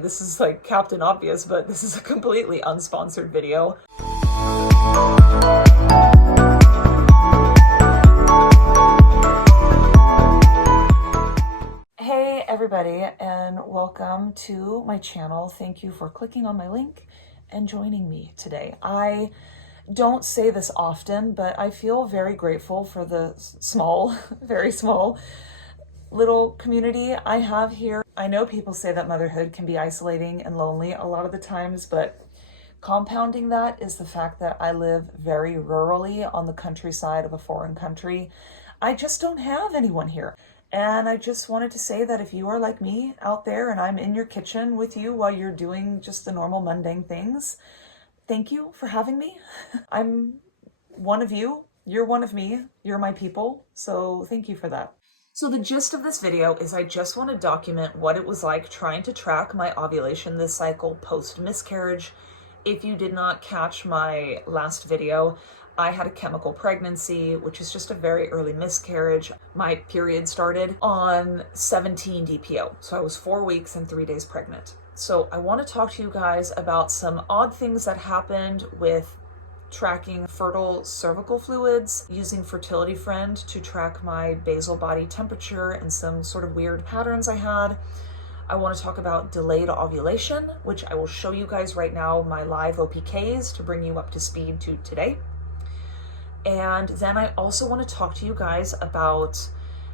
This is like Captain Obvious, but this is a completely unsponsored video. Hey everybody, and welcome to my channel. Thank you for clicking on my link and joining me today. I don't say this often, but I feel very grateful for the small, very small little community I have here. I know people say that motherhood can be isolating and lonely a lot of the times, but compounding that is the fact that I live very rurally on the countryside of a foreign country. I just don't have anyone here. And I just wanted to say that if you are like me out there and I'm in your kitchen with you while you're doing just the normal mundane things, thank you for having me. I'm one of you, you're one of me, you're my people, so thank you for that. So the gist of this video is I just want to document what it was like trying to track my ovulation this cycle post-miscarriage. If you did not catch my last video, I had a chemical pregnancy, which is just a very early miscarriage. My period started on 17 DPO, so I was 4 weeks and 3 days pregnant. So I want to talk to you guys about some odd things that happened with tracking fertile cervical fluids, using Fertility Friend to track my basal body temperature and some sort of weird patterns I had. I want to talk about delayed ovulation, which I will show you guys right now, my live OPKs to bring you up to speed to today. And then I also want to talk to you guys about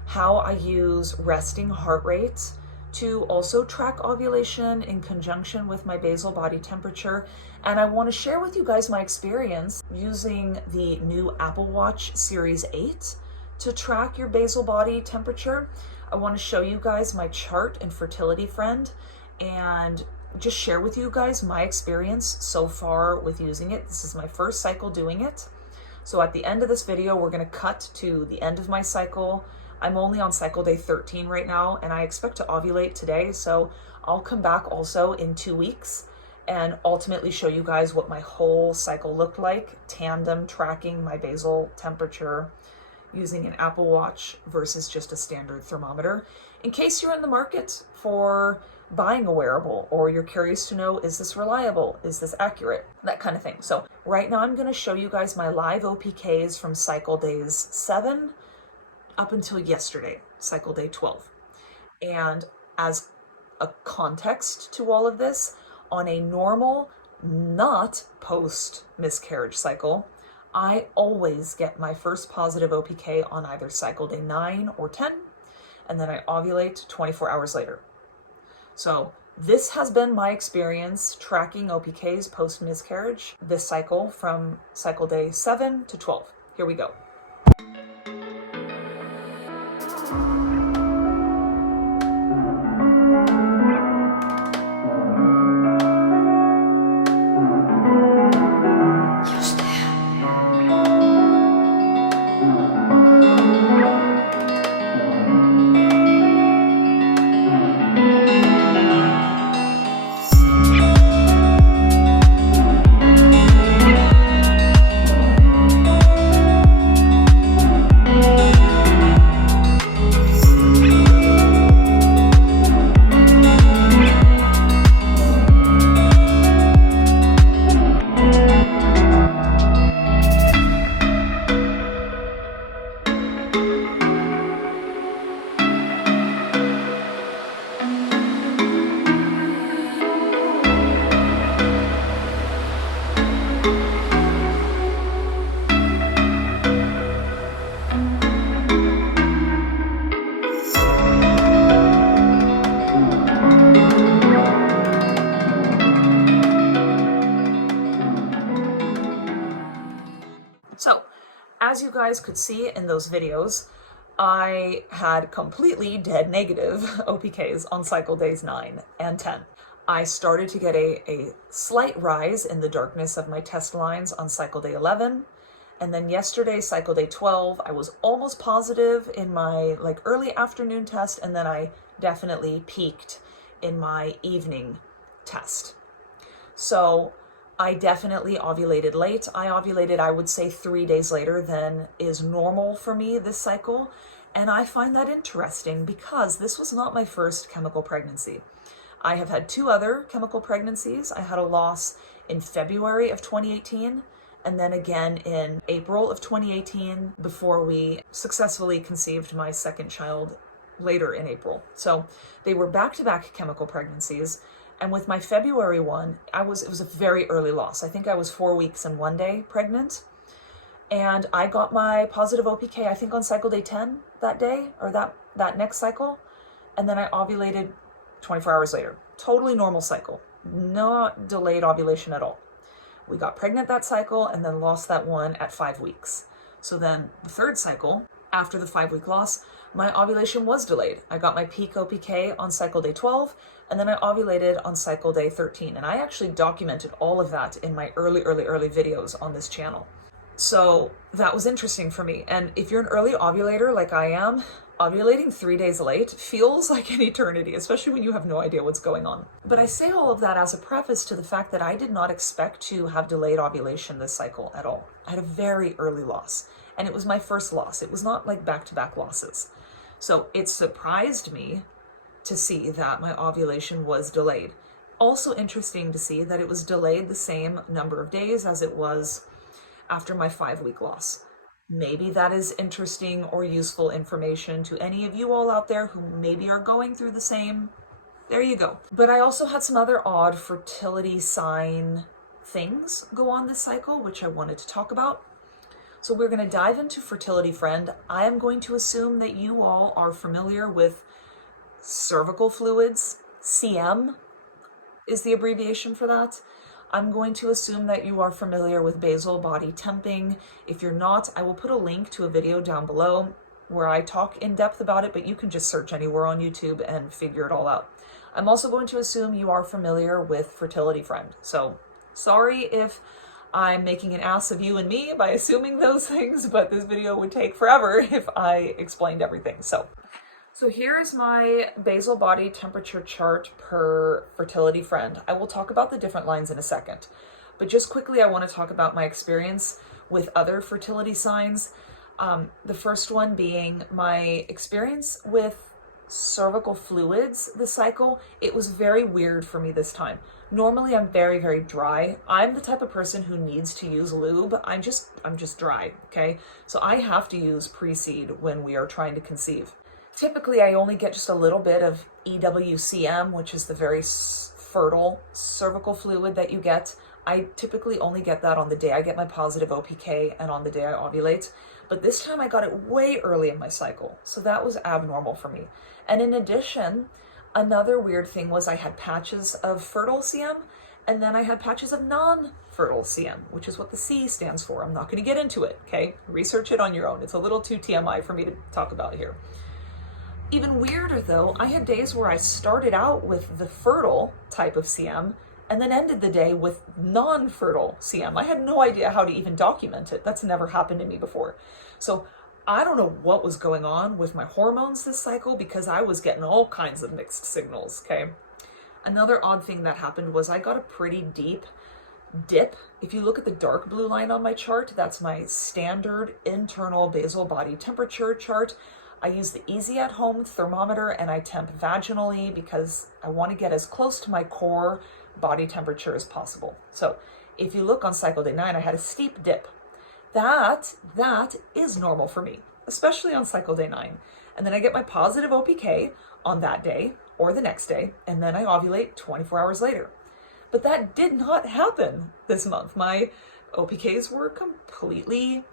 how I use resting heart rate to also track ovulation in conjunction with my basal body temperature. And I want to share with you guys my experience using the new Apple Watch Series 8 to track your basal body temperature. I want to show you guys my chart in Fertility Friend and just share with you guys my experience so far with using it. This is my first cycle doing it. So at the end of this video, we're going to cut to the end of my cycle. I'm only on cycle day 13 right now, and I expect to ovulate today. So I'll come back also in 2 weeks and ultimately show you guys what my whole cycle looked like, tandem tracking my basal temperature using an Apple Watch versus just a standard thermometer. In case you're in the market for buying a wearable, or you're curious to know, is this reliable? Is this accurate? That kind of thing. So right now I'm going to show you guys my live OPKs from cycle days 7 up until yesterday, cycle day 12. And as a context to all of this, on a normal, not post-miscarriage cycle, I always get my first positive OPK on either cycle day 9 or 10, and then I ovulate 24 hours later. So this has been my experience tracking OPKs post-miscarriage this cycle from cycle day 7 to 12. Here we go. So, as you guys could see in those videos, I had completely dead negative OPKs on cycle days 9 and 10. I started to get a slight rise in the darkness of my test lines on cycle day 11. And then yesterday, cycle day 12, I was almost positive in my early afternoon test, and then I definitely peaked in my evening test. So I definitely ovulated late. I ovulated, I would say, 3 days later than is normal for me this cycle. And I find that interesting because this was not my first chemical pregnancy. I have had 2 other chemical pregnancies. I had a loss in February of 2018, and then again in April of 2018 before we successfully conceived my second child later in April. So they were back-to-back chemical pregnancies. And with my February one, it was a very early loss. I think I was 4 weeks and 1 day pregnant. And I got my positive OPK, I think on cycle day 10 that day, or that next cycle. And then I ovulated 24 hours later. Totally normal cycle. Not delayed ovulation at all. We got pregnant that cycle and then lost that one at 5 weeks. So then the third cycle, after the 5-week loss, my ovulation was delayed. I got my peak OPK on cycle day 12, and then I ovulated on cycle day 13. And I actually documented all of that in my early videos on this channel. So that was interesting for me. And if you're an early ovulator like I am, ovulating 3 days late feels like an eternity, especially when you have no idea what's going on. But I say all of that as a preface to the fact that I did not expect to have delayed ovulation this cycle at all. I had a very early loss, and it was my first loss. It was not like back-to-back losses. So it surprised me to see that my ovulation was delayed. Also interesting to see that it was delayed the same number of days as it was after my 5-week loss. Maybe that is interesting or useful information to any of you all out there who maybe are going through the same. There you go. But I also had some other odd fertility sign things go on this cycle, which I wanted to talk about. So we're going to dive into Fertility Friend. I am going to assume that you all are familiar with cervical fluids. CM is the abbreviation for that. I'm going to assume that you are familiar with basal body temping. If you're not, I will put a link to a video down below where I talk in depth about it, but you can just search anywhere on YouTube and figure it all out. I'm also going to assume you are familiar with Fertility Friend. So sorry if I'm making an ass of you and me by assuming those things, but this video would take forever if I explained everything. So here's my basal body temperature chart per Fertility Friend. I will talk about the different lines in a second, but just quickly I want to talk about my experience with other fertility signs. The first one being my experience with cervical fluids this cycle. It was very weird for me this time. Normally I'm very dry. I'm the type of person who needs to use lube. I'm just dry, okay? So I have to use pre-seed when we are trying to conceive. Typically, I only get just a little bit of EWCM, which is the very fertile cervical fluid that you get. I typically only get that on the day I get my positive OPK and on the day I ovulate. But this time I got it way early in my cycle, so that was abnormal for me. And in addition, another weird thing was I had patches of fertile CM, and then I had patches of non-fertile CM, which is what the C stands for. I'm not going to get into it, okay? Research it on your own. It's a little too TMI for me to talk about here. Even weirder though, I had days where I started out with the fertile type of CM and then ended the day with non-fertile CM. I had no idea how to even document it. That's never happened to me before. So I don't know what was going on with my hormones this cycle because I was getting all kinds of mixed signals, okay? Another odd thing that happened was I got a pretty deep dip. If you look at the dark blue line on my chart, that's my standard internal basal body temperature chart. I use the easy at home thermometer and I temp vaginally because I want to get as close to my core body temperature as possible. So if you look on cycle day 9, I had a steep dip. That is normal for me, especially on cycle day 9. And then I get my positive OPK on that day or the next day, and then I ovulate 24 hours later. But that did not happen this month. My OPKs were completely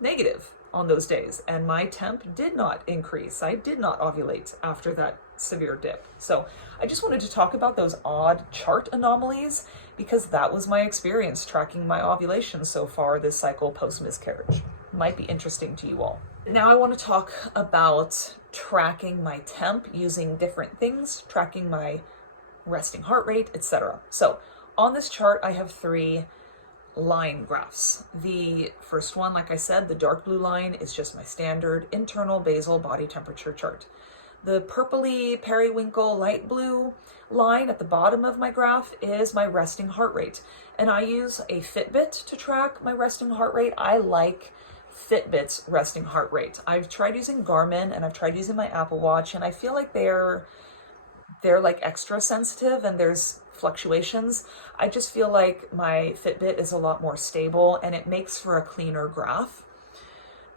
negative on those days, and my temp did not increase. I did not ovulate after that severe dip. So I just wanted to talk about those odd chart anomalies because that was my experience tracking my ovulation so far this cycle post miscarriage. Might be interesting to you all. Now I want to talk about tracking my temp using different things, tracking my resting heart rate, etc. So on this chart I have 3 line graphs. The first one, like I said, the dark blue line is just my standard internal basal body temperature chart. The purpley periwinkle light blue line at the bottom of my graph is my resting heart rate. And I use a Fitbit to track my resting heart rate. I like Fitbit's resting heart rate. I've tried using Garmin and I've tried using my Apple Watch, and I feel like they're they're like extra sensitive and there's fluctuations. I just feel like my Fitbit is a lot more stable and it makes for a cleaner graph.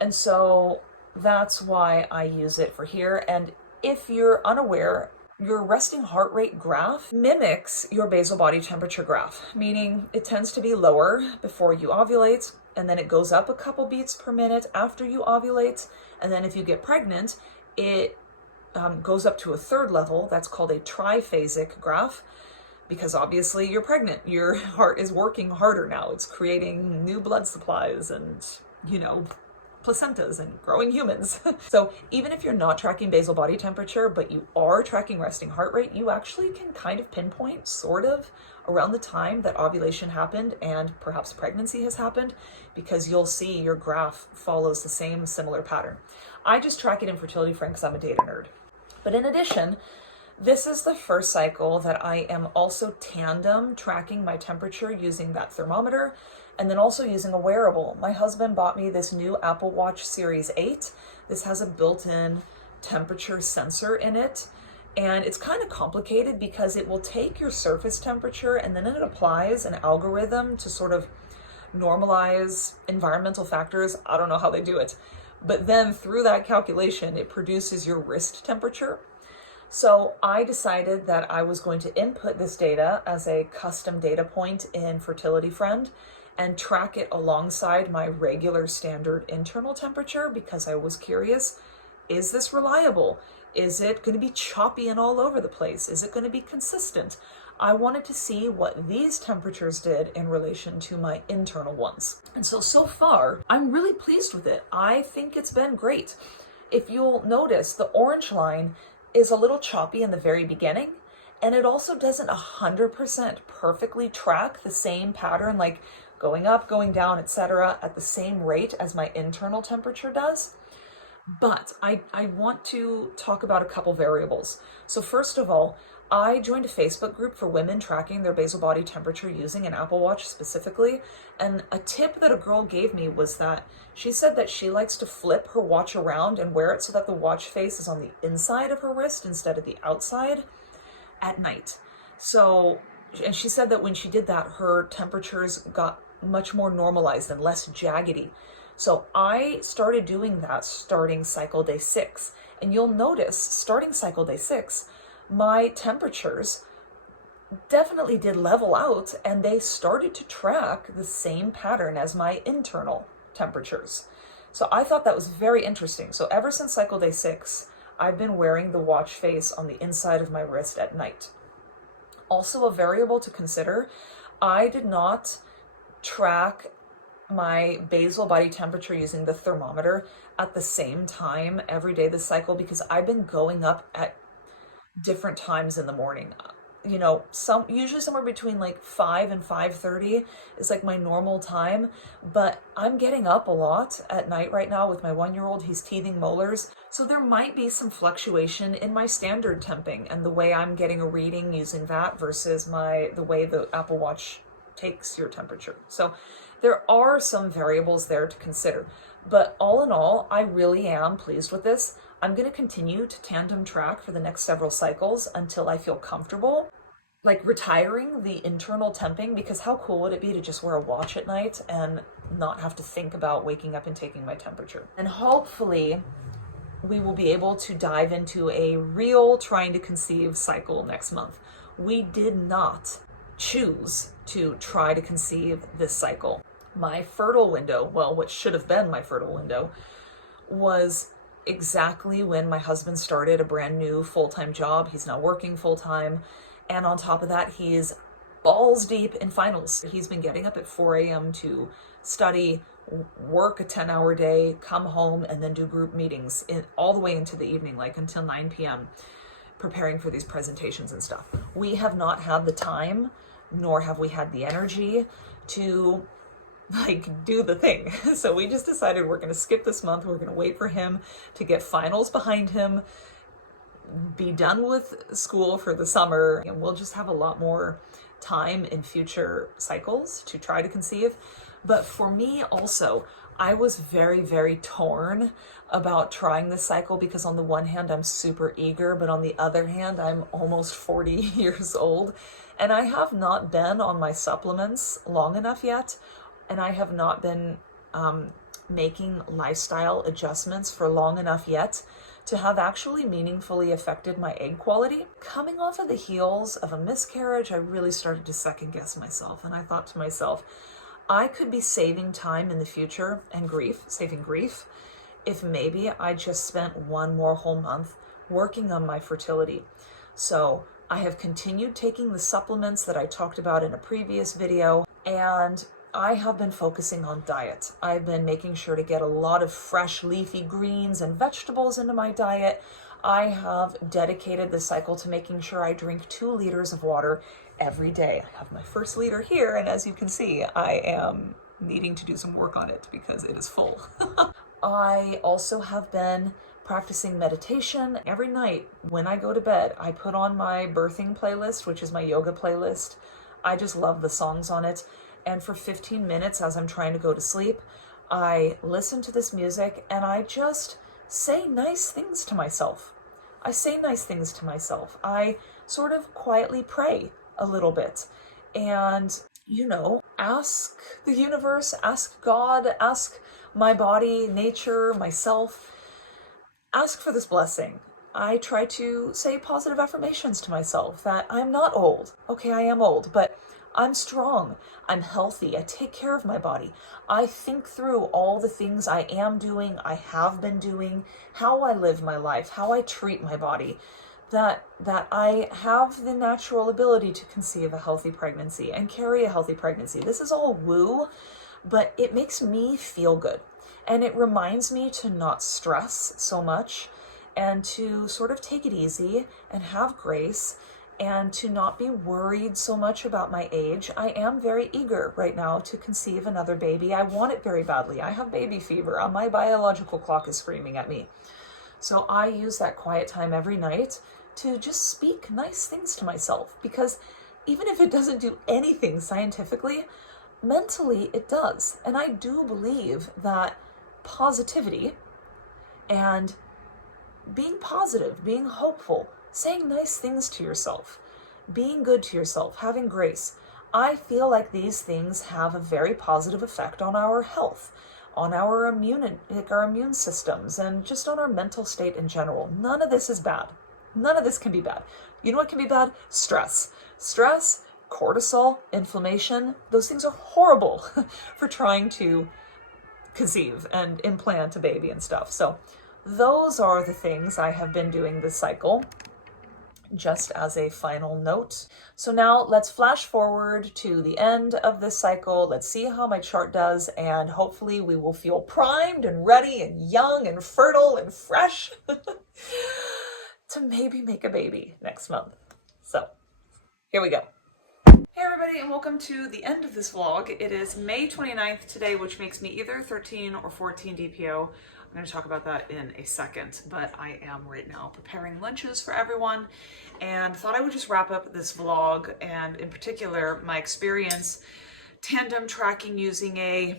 And so that's why I use it for here. And if you're unaware, your resting heart rate graph mimics your basal body temperature graph, meaning it tends to be lower before you ovulate, and then it goes up a couple beats per minute after you ovulate. And then if you get pregnant, it goes up to a third level. That's called a triphasic graph, because obviously you're pregnant. Your heart is working harder now. It's creating new blood supplies and, placentas and growing humans. So even if you're not tracking basal body temperature, but you are tracking resting heart rate, you actually can kind of pinpoint sort of around the time that ovulation happened and perhaps pregnancy has happened, because you'll see your graph follows the same similar pattern. I just track it in Fertility Friend because I'm a data nerd. But in addition, this is the first cycle that I am also tandem tracking my temperature using that thermometer, and then also using a wearable. My husband bought me this new Apple Watch Series 8. This has a built-in temperature sensor in it, and it's kind of complicated because it will take your surface temperature and then it applies an algorithm to sort of normalize environmental factors. I don't know how they do it, but then through that calculation, it produces your wrist temperature. So I decided that I was going to input this data as a custom data point in Fertility Friend and track it alongside my regular standard internal temperature, because I was curious, is this reliable? Is it going to be choppy and all over the place? Is it going to be consistent? I wanted to see what these temperatures did in relation to my internal ones. And so far, I'm really pleased with it. I think it's been great. If you'll notice, the orange line is a little choppy in the very beginning, and it also doesn't 100% perfectly track the same pattern, like going up, going down, etc., at the same rate as my internal temperature does. But I want to talk about a couple variables. So first of all, I joined a Facebook group for women tracking their basal body temperature using an Apple Watch specifically. And a tip that a girl gave me was that she said that she likes to flip her watch around and wear it so that the watch face is on the inside of her wrist instead of the outside at night. So, and she said that when she did that, her temperatures got much more normalized and less jaggedy. So I started doing that starting cycle day 6. And you'll notice starting cycle day 6, my temperatures definitely did level out and they started to track the same pattern as my internal temperatures. So I thought that was very interesting. So ever since cycle day 6, I've been wearing the watch face on the inside of my wrist at night. Also a variable to consider, I did not track my basal body temperature using the thermometer at the same time every day this cycle, because I've been going up at different times in the morning. Usually somewhere between like 5 and 5:30 is like my normal time, but I'm getting up a lot at night right now with my 1-year-old. He's teething molars. So there might be some fluctuation in my standard temping and the way I'm getting a reading using that versus the way the Apple Watch takes your temperature. So there are some variables there to consider, but all in all, I really am pleased with this. I'm going to continue to tandem track for the next several cycles until I feel comfortable, like retiring the internal temping, because how cool would it be to just wear a watch at night and not have to think about waking up and taking my temperature? And hopefully we will be able to dive into a real trying to conceive cycle next month. We did not choose to try to conceive this cycle. My fertile window, well, what should have been my fertile window, was exactly when my husband started a brand new full-time job. He's now working full-time. And on top of that, he's balls deep in finals. He's been getting up at 4 a.m. to study, work a 10-hour day, come home, and then do group meetings all the way into the evening, like until 9 p.m., preparing for these presentations and stuff. We have not had the time, nor have we had the energy to do the thing. So we just decided we're going to skip this month. We're going to wait for him to get finals behind him, be done with school for the summer, and we'll just have a lot more time in future cycles to try to conceive. But for me also, I was very, very torn about trying this cycle because on the one hand, I'm super eager, but on the other hand, I'm almost 40 years old and I have not been on my supplements long enough yet. And I have not been making lifestyle adjustments for long enough yet to have actually meaningfully affected my egg quality. Coming off of the heels of a miscarriage, I really started to second guess myself. And I thought to myself, I could be saving time in the future and saving grief, if maybe I just spent one more whole month working on my fertility. So I have continued taking the supplements that I talked about in a previous video, and I have been focusing on diet. I've been making sure to get a lot of fresh leafy greens and vegetables into my diet. I have dedicated the cycle to making sure I drink 2 liters of water every day. I have my first liter here, and as you can see, I am needing to do some work on it because it is full. I also have been practicing meditation every night. When I go to bed, I put on my birthing playlist, which is my yoga playlist. I just love the songs on it. And for 15 minutes as I'm trying to go to sleep, I listen to this music and I just say nice things to myself. I say nice things to myself. I sort of quietly pray a little bit and, ask the universe, ask God, ask my body, nature, myself, ask for this blessing. I try to say positive affirmations to myself that I'm not old. Okay, I am old, but I'm strong, I'm healthy, I take care of my body. I think through all the things I am doing, I have been doing, how I live my life, how I treat my body, that I have the natural ability to conceive a healthy pregnancy and carry a healthy pregnancy. This is all woo, but it makes me feel good. And it reminds me to not stress so much and to sort of take it easy and have grace and to not be worried so much about my age. I am very eager right now to conceive another baby. I want it very badly. I have baby fever. My biological clock is screaming at me. So I use that quiet time every night to just speak nice things to myself, because even if it doesn't do anything scientifically, mentally it does. And I do believe that positivity and being positive, being hopeful, saying nice things to yourself, being good to yourself, having grace, I feel like these things have a very positive effect on our health, on our immune systems, and just on our mental state in general. None of this is bad. None of this can be bad. You know what can be bad? Stress. Stress, cortisol, inflammation, those things are horrible for trying to conceive and implant a baby and stuff. So those are the things I have been doing this cycle, just as a final note. So now let's flash forward to the end of this cycle. Let's see how my chart does, and hopefully we will feel primed and ready and young and fertile and fresh to maybe make a baby next month. So here we go. Hey everybody, and welcome to the end of this vlog. It is May 29th today, which makes me either 13 or 14 DPO. I'm going to talk about that in a second, but I am right now preparing lunches for everyone and thought I would just wrap up this vlog, and in particular my experience tandem tracking using I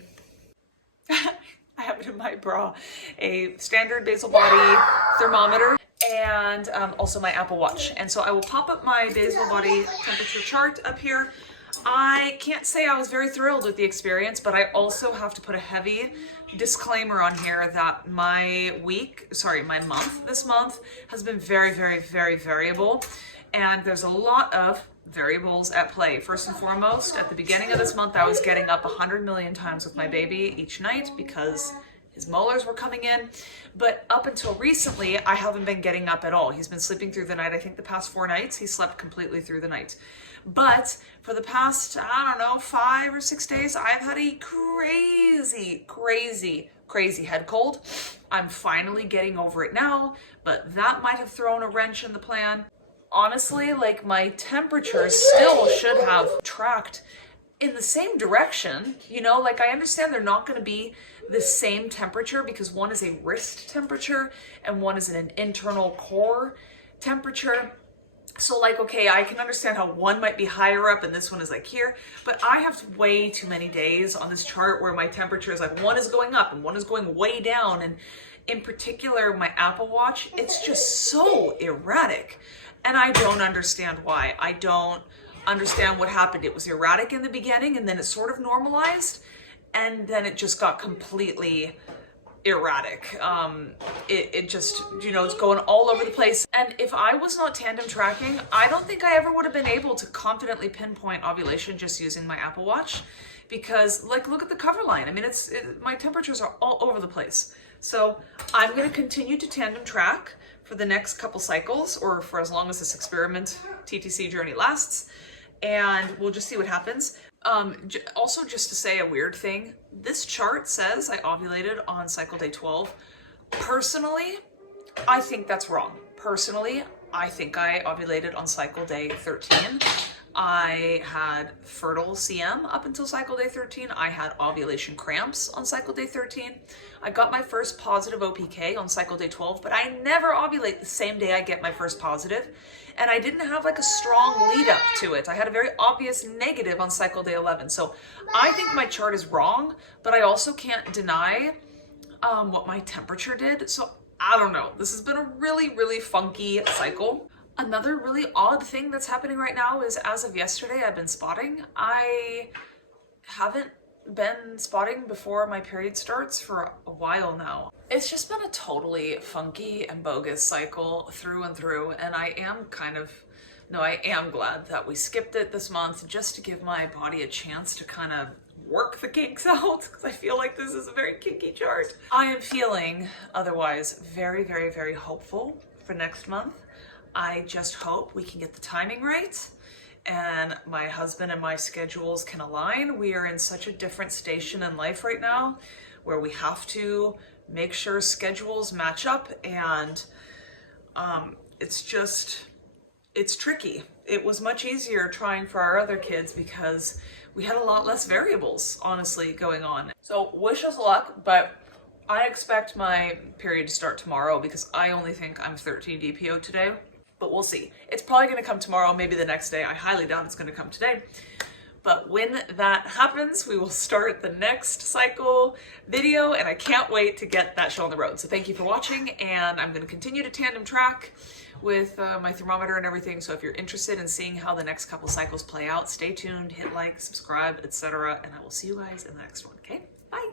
have it in my bra, a standard basal body thermometer, and also my Apple Watch. And so I will pop up my basal body temperature chart up here. I can't say I was very thrilled with the experience, but I also have to put a heavy disclaimer on here that my month this month has been very, very, very variable. And there's a lot of variables at play. First and foremost, at the beginning of this month, I was getting up 100 million times with my baby each night because his molars were coming in. But up until recently, I haven't been getting up at all. He's been sleeping through the night. I think the past 4 nights, he slept completely through the night. But for the past, 5 or 6 days, I've had a crazy, crazy, crazy head cold. I'm finally getting over it now, but that might have thrown a wrench in the plan. Honestly, like, my temperature still should have tracked in the same direction. I understand they're not going to be the same temperature because one is a wrist temperature and one is an internal core temperature. So like, okay, I can understand how one might be higher up and this one is like here, but I have way too many days on this chart where my temperature is like one is going up and one is going way down. And in particular, my Apple Watch, it's just so erratic. And I don't understand why. I don't understand what happened. It was erratic in the beginning and then it sort of normalized and then it just got completely erratic. It just, you know, it's going all over the place. And if I was not tandem tracking, I don't think I ever would have been able to confidently pinpoint ovulation just using my Apple Watch, because like, look at the cover line. I mean, my temperatures are all over the place. So I'm going to continue to tandem track for the next couple cycles, or for as long as this experiment TTC journey lasts, and we'll just see what happens. Also, just to say a weird thing, this chart says I ovulated on cycle day 12. Personally, I think that's wrong. Personally, I think I ovulated on cycle day 13. I had fertile CM up until cycle day 13. I had ovulation cramps on cycle day 13. I got my first positive OPK on cycle day 12, but I never ovulate the same day I get my first positive. And I didn't have like a strong lead up to it. I had a very obvious negative on cycle day 11. So I think my chart is wrong, but I also can't deny what my temperature did. So I don't know. This has been a really, really funky cycle. Another really odd thing that's happening right now is, as of yesterday, I've been spotting. I haven't been spotting before my period starts for a while now. It's just been a totally funky and bogus cycle through and through, and I am glad that we skipped it this month just to give my body a chance to kind of work the kinks out, because I feel like this is a very kinky chart. I am feeling otherwise very, very, very hopeful for next month. I just hope we can get the timing right and my husband and my schedules can align. We are in such a different station in life right now where we have to make sure schedules match up, and it's tricky. It was much easier trying for our other kids because we had a lot less variables, honestly, going on. So wish us luck, but I expect my period to start tomorrow because I only think I'm 13 DPO today. But we'll see. It's probably going to come tomorrow, maybe the next day. I highly doubt it's going to come today. But when that happens, we will start the next cycle video, and I can't wait to get that show on the road. So thank you for watching, and I'm going to continue to tandem track with my thermometer and everything. So if you're interested in seeing how the next couple cycles play out, stay tuned, hit like, subscribe, etc. And I will see you guys in the next one, okay? Bye!